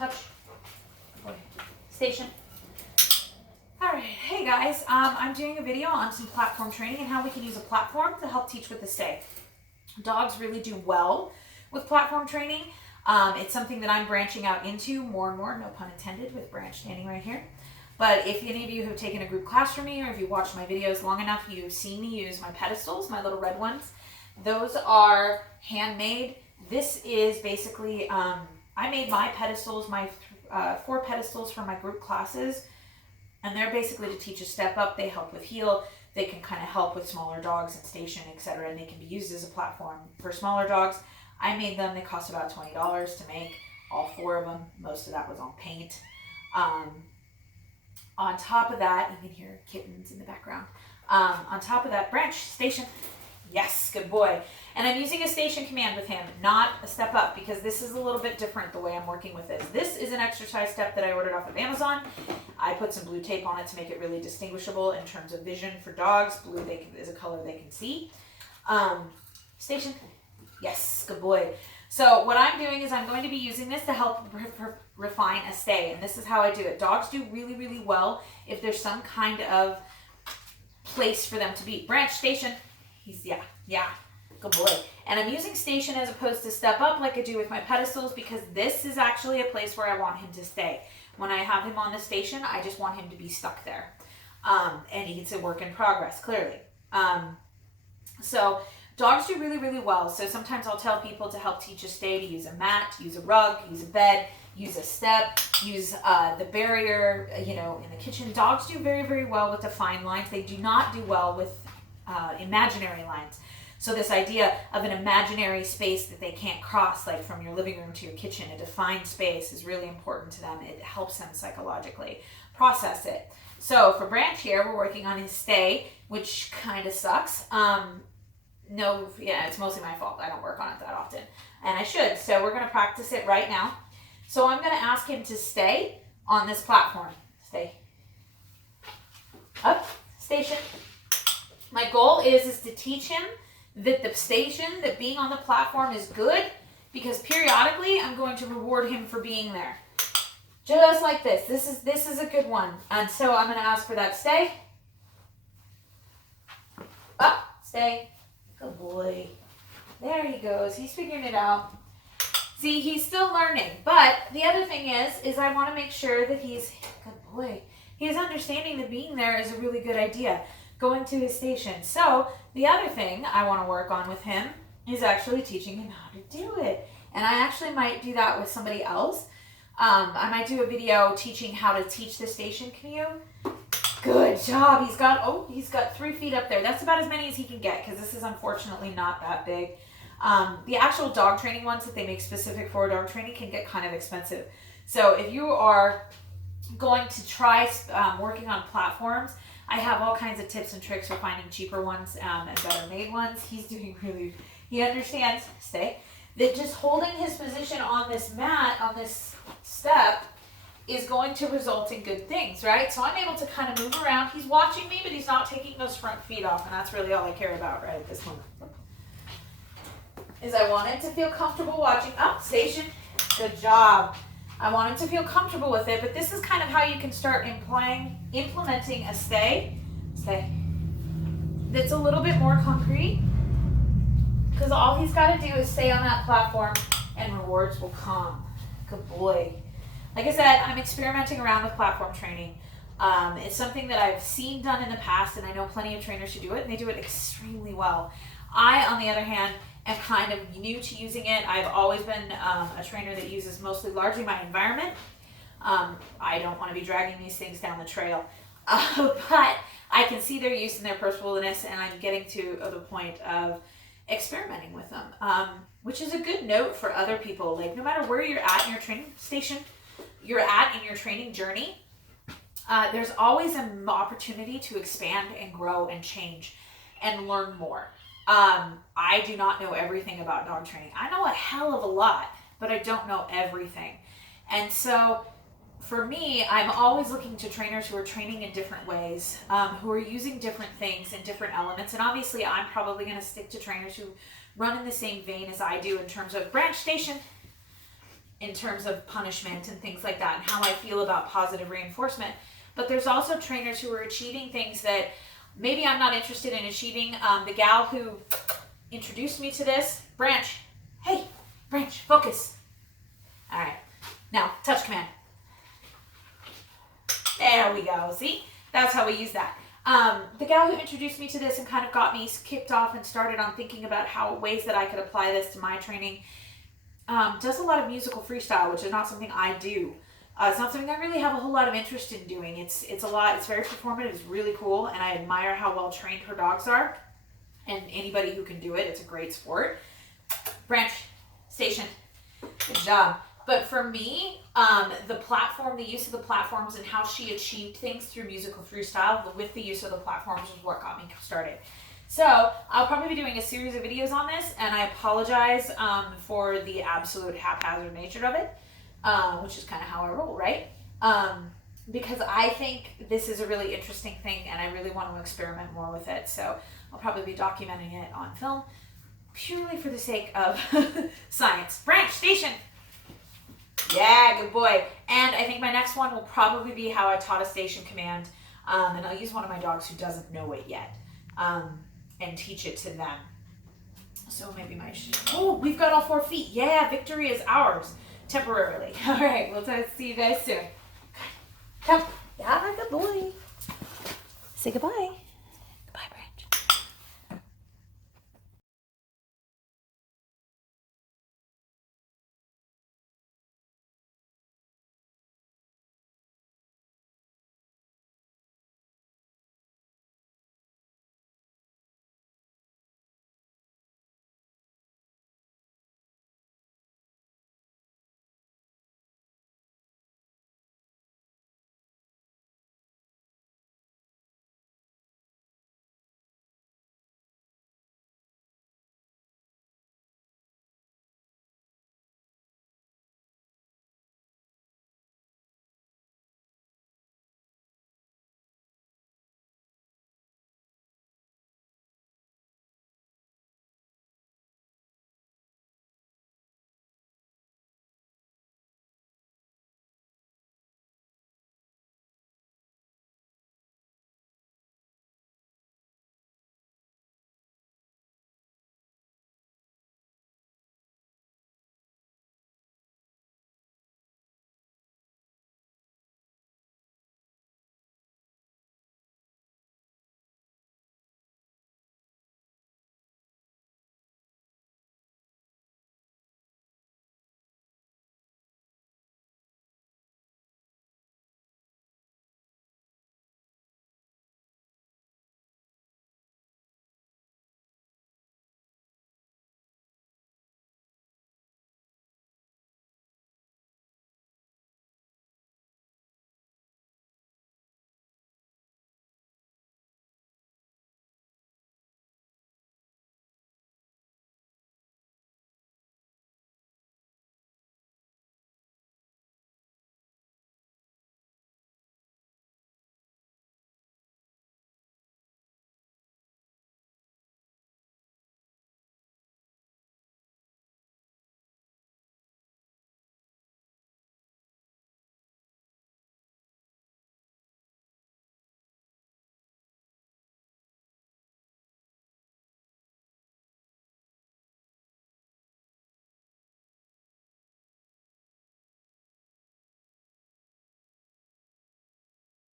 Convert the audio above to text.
touch, station. All right, hey guys, I'm doing a video on some platform training and how we can use a platform to help teach with the stay. Dogs really do well with platform training. It's something that I'm branching out into more and more, no pun intended, with branch standing right here. But if any of you have taken a group class from me, or if you watched my videos long enough, you've seen me use my pedestals, my little red ones. Those are handmade. This is basically, I made my pedestals, my 4 pedestals for my group classes. And they're basically to teach a step up. They help with heel. They can kind of help with smaller dogs and station, etc. And they can be used as a platform for smaller dogs. I made them. They cost about $20 to make, all 4 of them. Most of that was on paint. On top of that, you can hear kittens in the background. On top of that, branch, station. Yes, good boy. And I'm using a station command with him, not a step up, because this is a little bit different the way I'm working with this. This is an exercise step that I ordered off of Amazon. I put some blue tape on it to make it really distinguishable in terms of vision for dogs. Blue is a color they can see. Station. Yes, good boy. So what I'm doing is I'm going to be using this to help refine a stay. And this is how I do it. Dogs do really, really well if there's some kind of place for them to be. Branch, station. Yeah, good boy. And I'm using station as opposed to step up like I do with my pedestals, because this is actually a place where I want him to stay. When I have him on the station, I just want him to be stuck there. And it's a work in progress, clearly. So dogs do really, really well. So sometimes I'll tell people to help teach a stay to use a mat, use a rug, use a bed, use a step, use the barrier, in the kitchen. Dogs do very, very well with defined lines. They do not do well with imaginary lines. So this idea of an imaginary space that they can't cross, like from your living room to your kitchen, a defined space, is really important to them. It helps them psychologically process it. So for Branch here, we're working on his stay, which kind of sucks. It's mostly my fault. I don't work on it that often, and I should. So we're going to practice it right now. So I'm going to ask him to stay on this platform. Stay. Up. Station. My goal is to teach him that the station, that being on the platform is good, because periodically I'm going to reward him for being there. Just like this. This is a good one. And so I'm going to ask for that stay. Up, stay. Good boy. There he goes. He's figuring it out. See, he's still learning. But the other thing is I want to make sure that he's, good boy, he's understanding that being there is a really good idea. Going to his station. So the other thing I want to work on with him is actually teaching him how to do it. And I actually might do that with somebody else. I might do a video teaching how to teach the station canoe. Good job. He's got 3 feet up there. That's about as many as he can get, because this is unfortunately not that big. The actual dog training ones that they make specific for dog training can get kind of expensive. So if you are going to try working on platforms, I have all kinds of tips and tricks for finding cheaper ones and better made ones. He's doing he understands, that just holding his position on this mat, on this step, is going to result in good things, right? So I'm able to kind of move around. He's watching me, but he's not taking those front feet off, and that's really all I care about right at this moment. Is I want him to feel comfortable watching. Up, station. Good job. I want him to feel comfortable with it, but this is kind of how you can start implementing a stay that's a little bit more concrete, because all he's got to do is stay on that platform and rewards will come. Good boy. Like I said, I'm experimenting around with platform training. It's something that I've seen done in the past, and I know plenty of trainers who do it, and they do it extremely well. I, on the other hand, am kind of new to using it. I've always been a trainer that uses largely my environment. I don't want to be dragging these things down the trail, but I can see their use and their purposefulness, and I'm getting to the point of experimenting with them, which is a good note for other people. Like, no matter where you're at in your training station, you're at in your training journey, there's always an opportunity to expand and grow and change and learn more. I do not know everything about dog training. I know a hell of a lot, but I don't know everything. And so for me, I'm always looking to trainers who are training in different ways, who are using different things and different elements. And obviously I'm probably going to stick to trainers who run in the same vein as I do in terms of branch station, in terms of punishment and things like that, and how I feel about positive reinforcement. But there's also trainers who are achieving things that maybe I'm not interested in achieving. The gal who introduced me to this, Branch. Hey, Branch, focus. All right, now touch command. There we go. See, that's how we use that. The gal who introduced me to this and kind of got me kicked off and started on thinking about how ways that I could apply this to my training, does a lot of musical freestyle, which is not something I do. It's not something I really have a whole lot of interest in doing. It's a lot. It's very performative. It's really cool, and I admire how well trained her dogs are. And anybody who can do it, it's a great sport. Branch, station, good job. But for me, the use of the platforms and how she achieved things through musical freestyle with the use of the platforms was what got me started. So I'll probably be doing a series of videos on this, and I apologize for the absolute haphazard nature of it, which is kind of how I roll, right? Because I think this is a really interesting thing, and I really want to experiment more with it. So I'll probably be documenting it on film, purely for the sake of science. Branch, station. Yeah, good boy. And I think my next one will probably be how I taught a station command, and I'll use one of my dogs who doesn't know it yet, and teach it to them. So maybe oh, we've got all 4 feet. Yeah, victory is ours, temporarily. All right, we'll see you guys soon. Come. Yeah, good boy. Say goodbye.